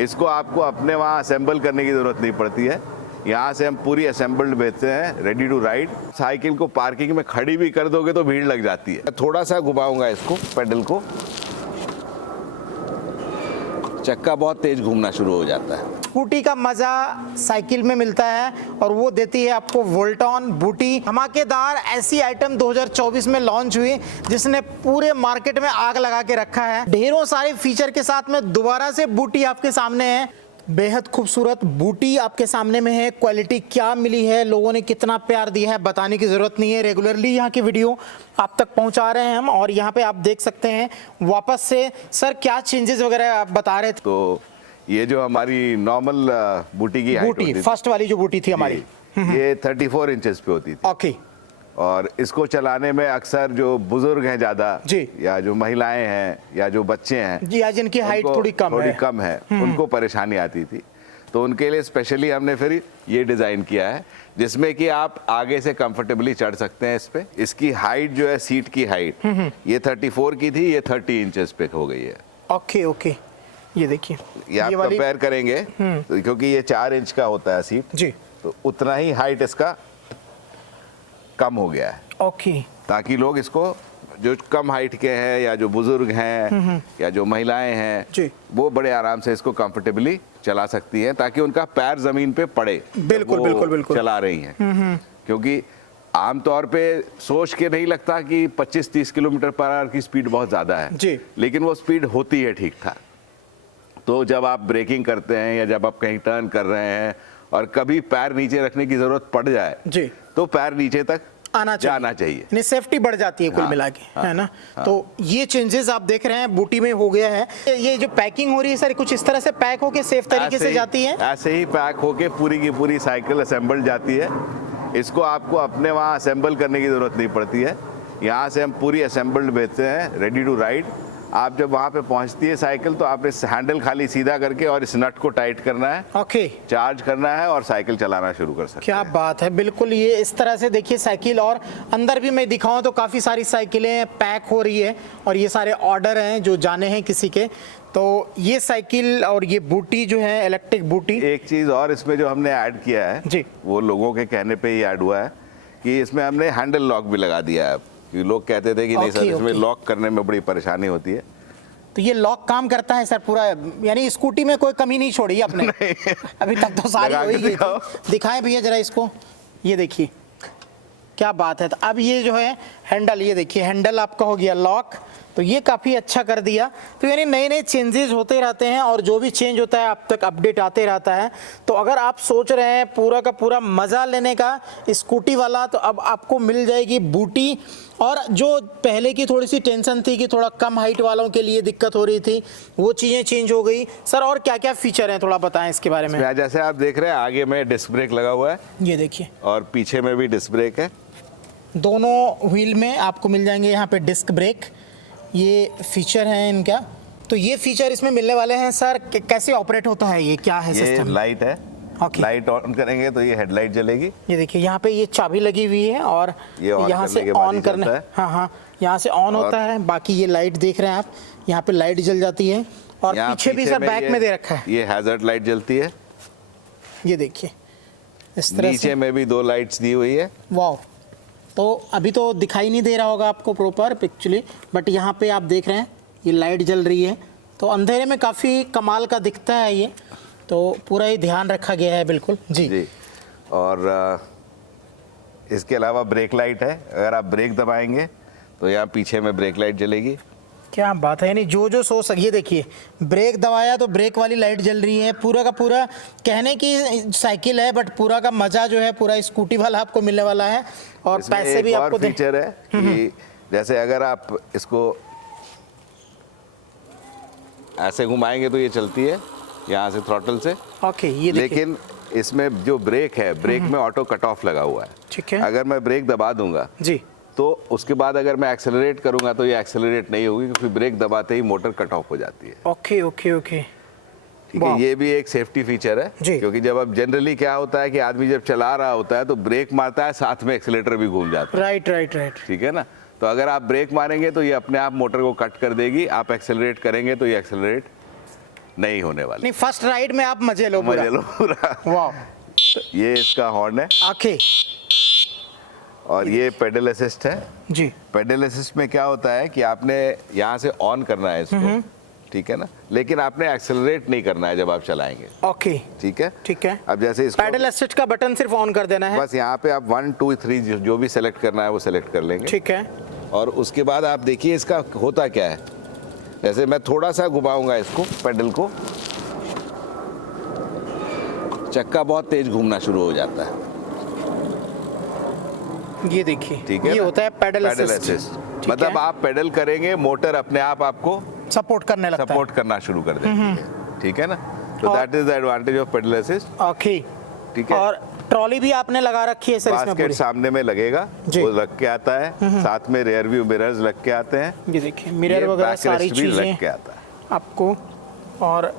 इसको आपको अपने वहाँ असेंबल करने की ज़रूरत नहीं पड़ती है। यहाँ से हम पूरी असेंबल्ड बेचते हैं, रेडी टू राइड। साइकिल को पार्किंग में खड़ी भी कर दोगे तो भीड़ लग जाती है। थोड़ा सा घुमाऊंगा इसको, पेडल को, चक्का बहुत तेज घूमना शुरू हो जाता है। बूटी का मजा साइकिल में मिलता है और वो देती है आपको वोल्टॉन बूटी। धमाकेदार ऐसी आइटम 2024 में लॉन्च हुई जिसने पूरे मार्केट में आग लगा के रखा है। ढेरों सारे फीचर के साथ में दोबारा से बूटी आपके सामने है। बेहद खूबसूरत बूटी आपके सामने में है। क्वालिटी क्या मिली है, लोगों ने कितना प्यार दिया है, बताने की ज़रूरत नहीं है। रेगुलरली यहाँ की वीडियो आप तक पहुँचा रहे हैं हम, और यहाँ पे आप देख सकते हैं वापस से। सर क्या चेंजेस वगैरह आप बता रहे थे? तो ये जो हमारी नॉर्मल बूटी की हाइट होती थी, फर्स्ट वाली जो बूटी थी हमारी, ये 34 इंचेस पे होती थी। ओके। और इसको चलाने में अक्सर जो बुजुर्ग हैं ज़्यादा, या जो महिलाएं हैं, या जो बच्चे हैं जी, या जिनकी हाइट थोड़ी कम है, उनको परेशानी आती थी। तो उनके लिए स्पेशली हमने फिर ये डिज़ाइन किया है जिसमें कि आप आगे से कंफर्टेबली चढ़ सकते हैं इस पे। इसकी हाइट जो है, सीट की हाइट, ये 34 की थी, ये 30 इंचेस पे हो गई है। ओके ओके, ये देखिए, ये आप कंपेयर करेंगे क्योंकि ये 4 इंच का होता है सीट जी, तो उतना ही हाइट इसका कम हो गया है। ओके। ताकि लोग इसको, जो कम हाइट के हैं या जो बुजुर्ग हैं या जो महिलाएं हैं जी, वो बड़े आराम से इसको कंफर्टेबली चला सकती हैं, ताकि उनका पैर जमीन पे पड़े। बिल्कुल बिल्कुल बिल्कुल चला रही हैं। क्योंकि आमतौर पे सोच के नहीं लगता कि 25-30 किलोमीटर पर आवर की स्पीड बहुत ज़्यादा है जी, लेकिन वो स्पीड होती है ठीक ठाक। तो जब आप ब्रेकिंग करते हैं या जब आप कहीं टर्न कर रहे हैं और कभी पैर नीचे रखने की जरूरत पड़ जाए जी, तो पैर नीचे तक जाना चाहिए। सेफ्टी बढ़ जाती है कुल मिला के, है ना। तो ये चेंजेस आप देख रहे हैं बूटी में हो गया है। ये जो पैकिंग हो रही है सर, कुछ इस तरह से पैक होके सेफ तरीके से जाती है? ऐसे ही पैक होके पूरी की पूरी साइकिल असेंबल जाती है। इसको आपको अपने वहाँ असेंबल करने की जरूरत नहीं पड़ती है। यहाँ से हम पूरी असेंबल्ड बेचते हैं, रेडी टू राइड। आप जब वहाँ पे पहुँचती है साइकिल तो आप इस हैंडल खाली सीधा करके और इस नट को टाइट करना है, ओके, चार्ज करना है और साइकिल चलाना शुरू कर सकते हैं। क्या बात है, बिल्कुल ये इस तरह से देखिए साइकिल। और अंदर भी मैं दिखाऊं तो काफ़ी सारी साइकिलें पैक हो रही है और ये सारे ऑर्डर हैं जो जाने हैं किसी के। तो ये साइकिल और ये बूटी जो है इलेक्ट्रिक बूटी। एक चीज़ और इसमें जो हमने ऐड किया है जी, वो लोगों के कहने पे ही ऐड हुआ है कि इसमें हमने हैंडल लॉक भी लगा दिया है। कि लोग कहते थे कि नहीं सर, इसमें लॉक करने में बड़ी परेशानी होती है। तो ये लॉक काम करता है सर पूरा, यानी स्कूटी में कोई कमी नहीं छोड़ी आपने? अभी तक तो सारी हो ही गई। दिखाएं भैया जरा इसको, ये देखिए क्या बात है। तो अब ये जो है हैंडल, ये देखिए हैंडल आपका हो गया लॉक, तो ये काफ़ी अच्छा कर दिया। तो यानी नए नए चेंजेस होते रहते हैं और जो भी चेंज होता है आप तक अपडेट आते रहता है। तो अगर आप सोच रहे हैं पूरा का पूरा मज़ा लेने का स्कूटी वाला, तो अब आपको मिल जाएगी बूटी। और जो पहले की थोड़ी सी टेंशन थी कि थोड़ा कम हाइट वालों के लिए दिक्कत हो रही थी, वो चीज़ें चेंज हो गई। सर और क्या क्या फीचर हैं, थोड़ा बताएं इसके बारे में। जैसे आप देख रहे हैं आगे में डिस्क ब्रेक लगा हुआ है, ये देखिए, और पीछे में भी डिस्क ब्रेक है। दोनों व्हील में आपको मिल जाएंगे यहाँ पे डिस्क ब्रेक, ये फीचर है इनका। तो ये फीचर इसमें मिलने वाले हैं सर। कैसे ऑपरेट होता है ये, क्या है सिस्टम? लाइट है, लाइट ऑन करेंगे तो ये हेडलाइट जलेगी। ये देखिए यहाँ पे ये चाबी लगी हुई है और यहाँ से ऑन करने, हाँ हाँ, यहाँ से ऑन होता है। बाकी ये लाइट देख रहे हैं आप, यहाँ पे लाइट जल जाती है। और पीछे भी सर बैक में दे रखा है, ये हैजर्ड लाइट जलती है। ये देखिए इस तरह नीचे में भी 2 लाइट्स दी हुई है। वाह, तो अभी तो दिखाई नहीं दे रहा होगा आपको प्रॉपर एक्चुअली, बट यहाँ पे आप देख रहे हैं ये लाइट जल रही है। तो अंधेरे में काफ़ी कमाल का दिखता है ये, तो पूरा ही ध्यान रखा गया है। बिल्कुल जी। और इसके अलावा ब्रेक लाइट है, अगर आप ब्रेक दबाएंगे तो यहाँ पीछे में ब्रेक लाइट जलेगी। क्या बात है, यानी जो सोच सकिए। देखिए ब्रेक दबाया तो ब्रेक वाली लाइट जल रही है। पूरा का पूरा कहने की साइकिल है, बट पूरा का मजा जो है पूरा स्कूटी वाला आपको मिलने वाला है। और पैसे भी आपको फीचर है कि जैसे अगर आप इसको ऐसे घुमाएंगे तो ये चलती है यहाँ से थ्रॉटल से। ओके, ये लेकिन इसमें जो ब्रेक है, ब्रेक में ऑटो कट ऑफ लगा हुआ है। ठीक है, अगर मैं ब्रेक दबा दूंगा जी तो उसके बाद अगर मैं एक्सेलरेट करूंगा तो ये एक्सेलरेट नहीं होगी, क्योंकि ब्रेक दबाते ही मोटर कट ऑफ हो जाती है। ओके ओके ओके, ठीक है। ये भी एक सेफ्टी फीचर है, क्योंकि जब अब जनरली क्या होता है कि आदमी जब चला रहा होता है तो ब्रेक मारता है, साथ में एक्सेलेटर भी घूम जाता है। राइट राइट राइट, ठीक है ना। तो अगर आप ब्रेक मारेंगे तो ये अपने आप मोटर को कट कर देगी, आप एक्सेलरेट करेंगे तो ये एक्सेलरेट नहीं होने वाली। नहीं, फर्स्ट राइड में आप मजे लो पूरा। मजे लो पूरा। वाह, ये इसका हॉर्न है आंखें और ये पेडल असिस्ट है जी। पेडल असिस्ट में क्या होता है कि आपने यहाँ से ऑन करना है इसको, ठीक है ना, लेकिन आपने एक्सेलरेट नहीं करना है जब आप चलाएंगे। ओके, ठीक है, ठीक है। अब जैसे इसको पैडल असिस्ट का बटन सिर्फ ऑन कर देना है, बस यहाँ पे आप 1 2 3 जो भी सेलेक्ट करना है वो सेलेक्ट कर लेंगे। ठीक है। और उसके बाद आप देखिए इसका होता क्या है। जैसे मैं थोड़ा सा घुमाऊंगा इसको, पेडल को, चक्का बहुत तेज घूमना शुरू हो जाता है। ये देखिए, ठीक है, ये होता है पैडल पेडल असिस्ट। असिस्ट। मतलब आप पेडल करेंगे, मोटर अपने आप आपको सपोर्ट करने लगता है, सपोर्ट करना शुरू कर देती है। ठीक है ना, तो that is the advantage of pedal assist. Okay, ठीक है। और ट्रॉली भी आपने लगा रखी है सर इसमें बास्केट पूरी? सामने में लगेगा, जी। वो लग के आता है, साथ में रियर व्यू मिरर्स लग के आते हैं। ये देखिए, मिरर ये वगैरह बैक सारी रेस्ट भी लग के चीजें आता है आपको। और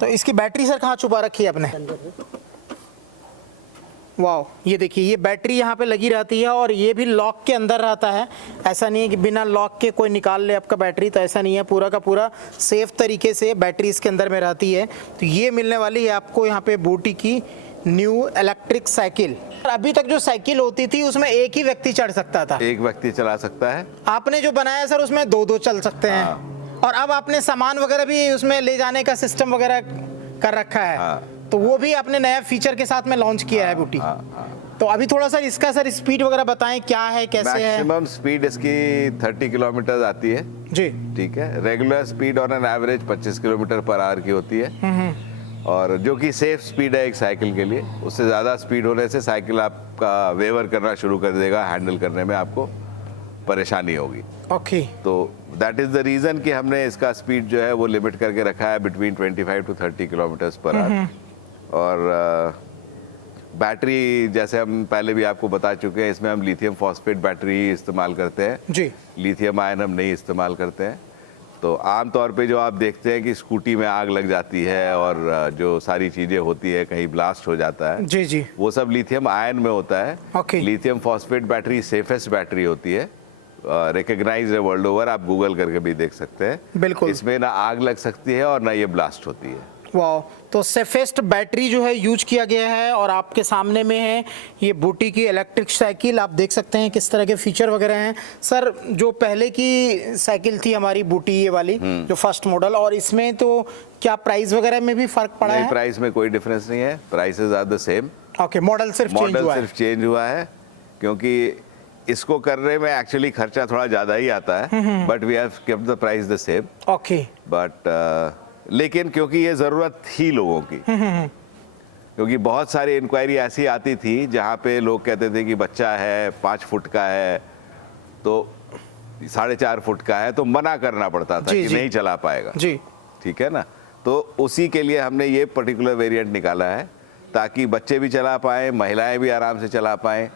तो इसकी बैटरी सर कहाँ छुपा रखी है आपने? वाह, ये देखिए, ये बैटरी यहाँ पे लगी रहती है और ये भी लॉक के अंदर रहता है। ऐसा नहीं है कि बिना लॉक के कोई निकाल ले आपका बैटरी, तो ऐसा नहीं है, पूरा का पूरा सेफ तरीके से बैटरी इसके अंदर में रहती है। तो ये मिलने वाली है आपको यहाँ पे बूटी की न्यू इलेक्ट्रिक साइकिल। अभी तक जो साइकिल होती थी उसमें एक ही व्यक्ति चढ़ सकता था, एक व्यक्ति चला सकता है। आपने जो बनाया सर उसमें दो दो चल सकते हैं। और अब आपने सामान वगैरह भी उसमें ले जाने का सिस्टम वगैरह कर रखा है, तो वो भी आपने नया फीचर के साथ में लॉन्च किया है बूटी। तो अभी थोड़ा सा इसका सर स्पीड वगैरह बताएं, क्या है, कैसे है? मैक्सिमम स्पीड इसकी 30 किलोमीटर आती है जी। ठीक है, regular speed on an average 25 kilometre per hour की होती है, और जो कि सेफ स्पीड है एक साइकिल के लिए। उससे ज़्यादा स्पीड होने से साइकिल आपका वेवर करना शुरू कर देगा, हैंडल करने में आपको परेशानी होगी। ओके, तो दैट इज़ द रीज़न कि हमने इसका स्पीड जो है वो लिमिट करके रखा है between 25 to 30 kilometres per hour. और बैटरी जैसे हम पहले भी आपको बता चुके हैं, इसमें हम लिथियम फॉस्फेट बैटरी इस्तेमाल करते हैं जी। लिथियम आयन हम नहीं इस्तेमाल करते हैं। तो आमतौर पे जो आप देखते हैं कि स्कूटी में आग लग जाती है और जो सारी चीज़ें होती है, कहीं ब्लास्ट हो जाता है, जी जी, वो सब लिथियम आयन में होता है। Okay. Lithium phosphate battery safest battery होती है, रिकग्नाइज्ड है वर्ल्ड ओवर, आप गूगल करके भी देख सकते हैं। बिल्कुल। इसमें ना आग लग सकती है और ना ये ब्लास्ट होती है। वाह, तो सेफेस्ट बैटरी जो है यूज किया गया है। और आपके सामने में है ये बूटी की इलेक्ट्रिक साइकिल, आप देख सकते हैं किस तरह के फीचर वगैरह हैं। सर, जो पहले की साइकिल थी हमारी बूटी ये वाली जो फर्स्ट मॉडल, और इसमें तो क्या प्राइस वगैरह में भी फर्क पड़ा है? प्राइस में कोई डिफरेंस नहीं है, prices are the same. Okay, model सिर्फ चेंज हुआ है, क्योंकि इसको करने में एक्चुअली खर्चा थोड़ा ज्यादा ही आता है, but we have kept the price the same. Okay, but लेकिन क्योंकि ये ज़रूरत थी लोगों की, क्योंकि बहुत सारी इंक्वायरी ऐसी आती थी जहाँ पे लोग कहते थे कि बच्चा है 5 फुट का है, तो 4.5 फुट का है, तो मना करना पड़ता था कि नहीं चला पाएगा जी। ठीक है ना। तो उसी के लिए हमने ये पर्टिकुलर वेरिएंट निकाला है, ताकि बच्चे भी चला पाएँ, महिलाएं भी आराम से चला पाएँ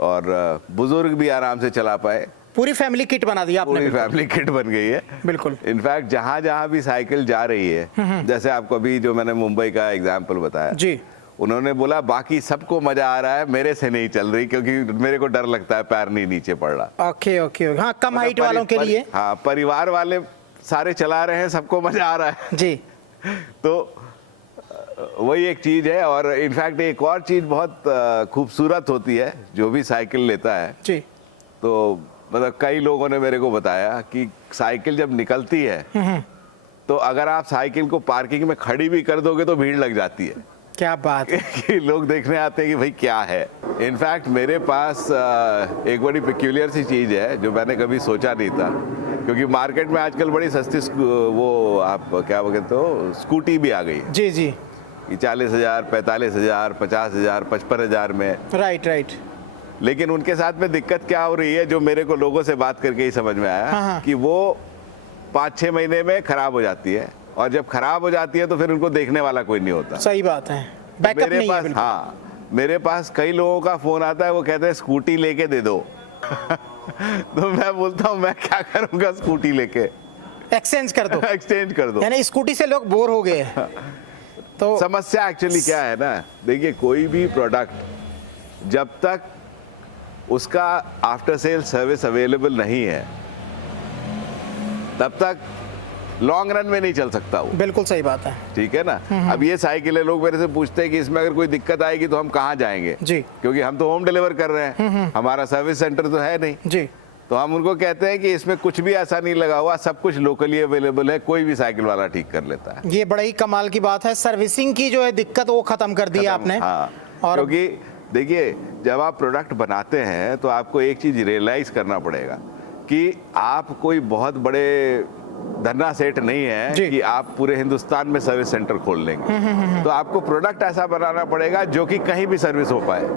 और बुजुर्ग भी आराम से चला पाए। पूरी फैमिली किट बना दिया आपने। पूरी फैमिली किट बन गई है बिल्कुल। इनफैक्ट जहाँ जहाँ भी साइकिल जा रही है, जैसे आपको अभी जो मैंने मुंबई का एग्जांपल बताया जी, उन्होंने बोला बाकी सबको मजा आ रहा है, मेरे से नहीं चल रही क्योंकि मेरे को डर लगता है पैर नहीं नीचे पड़ रहा। ओके ओके, हाँ, कम हाइट वालों के लिए। हाँ, परिवार वाले सारे चला रहे हैं, सबको मजा आ रहा है जी। तो वही एक चीज है। और इनफैक्ट एक और चीज बहुत खूबसूरत होती है, जो भी साइकिल लेता है जी, तो मतलब कई लोगों ने मेरे को बताया कि साइकिल जब निकलती है तो अगर आप साइकिल को पार्किंग में खड़ी भी कर दोगे तो भीड़ लग जाती है। क्या बात है। कि लोग देखने आते हैं कि भाई क्या है। इनफैक्ट मेरे पास एक बड़ी पिक्यूलियर सी चीज़ है जो मैंने कभी सोचा नहीं था, क्योंकि मार्केट में आजकल बड़ी सस्ती वो आप क्या कहते हो स्कूटी भी आ गई है। जी जी, 40,000, 45,000, 50,000, 55,000 में। Right right. लेकिन उनके साथ में दिक्कत क्या हो रही है, जो मेरे को लोगों से बात करके ही समझ में आया, हाँ। कि वो 5-6 महीने में खराब हो जाती है, और जब खराब हो जाती है तो फिर उनको देखने वाला कोई नहीं होता। सही बात है, बैकअप नहीं है बिल्कुल। हाँ, मेरे पास कई लोगों का फोन आता है, वो कहते हैं स्कूटी लेके दे दो तो मैं बोलता हूँ मैं क्या करूँगा स्कूटी लेके, एक्सचेंज कर दो। एक्सचेंज कर दो। यानी स्कूटी से लोग बोर हो गए हैं। तो समस्या एक्चुअली क्या है ना, देखिए कोई भी प्रोडक्ट जब तक उसका आफ्टर सेल सर्विस अवेलेबल नहीं है तब तक लॉन्ग रन में नहीं चल सकता वो। बिल्कुल सही बात है। ठीक है ना। अब ये साइकिल है, लोग मेरे से पूछते हैं कि इसमें अगर कोई दिक्कत आएगी तो हम कहाँ जाएंगे जी, क्योंकि हम तो होम डिलीवर कर रहे हैं, हमारा सर्विस सेंटर तो है नहीं जी। तो हम उनको कहते हैं कि इसमें कुछ भी ऐसा नहीं लगा हुआ, सब कुछ लोकली अवेलेबल है, कोई भी साइकिल वाला ठीक कर लेता है। ये बड़ा ही कमाल की बात है, सर्विसिंग की जो है दिक्कत वो खत्म कर दी है आपने। हाँ, और क्योंकि देखिए जब आप प्रोडक्ट बनाते हैं तो आपको एक चीज रियलाइज करना पड़ेगा कि आप कोई बहुत बड़े धन्ना सेठ नहीं है कि आप पूरे हिंदुस्तान में सर्विस सेंटर खोल लेंगे। तो आपको प्रोडक्ट ऐसा बनाना पड़ेगा जो कि कहीं भी सर्विस हो पाए।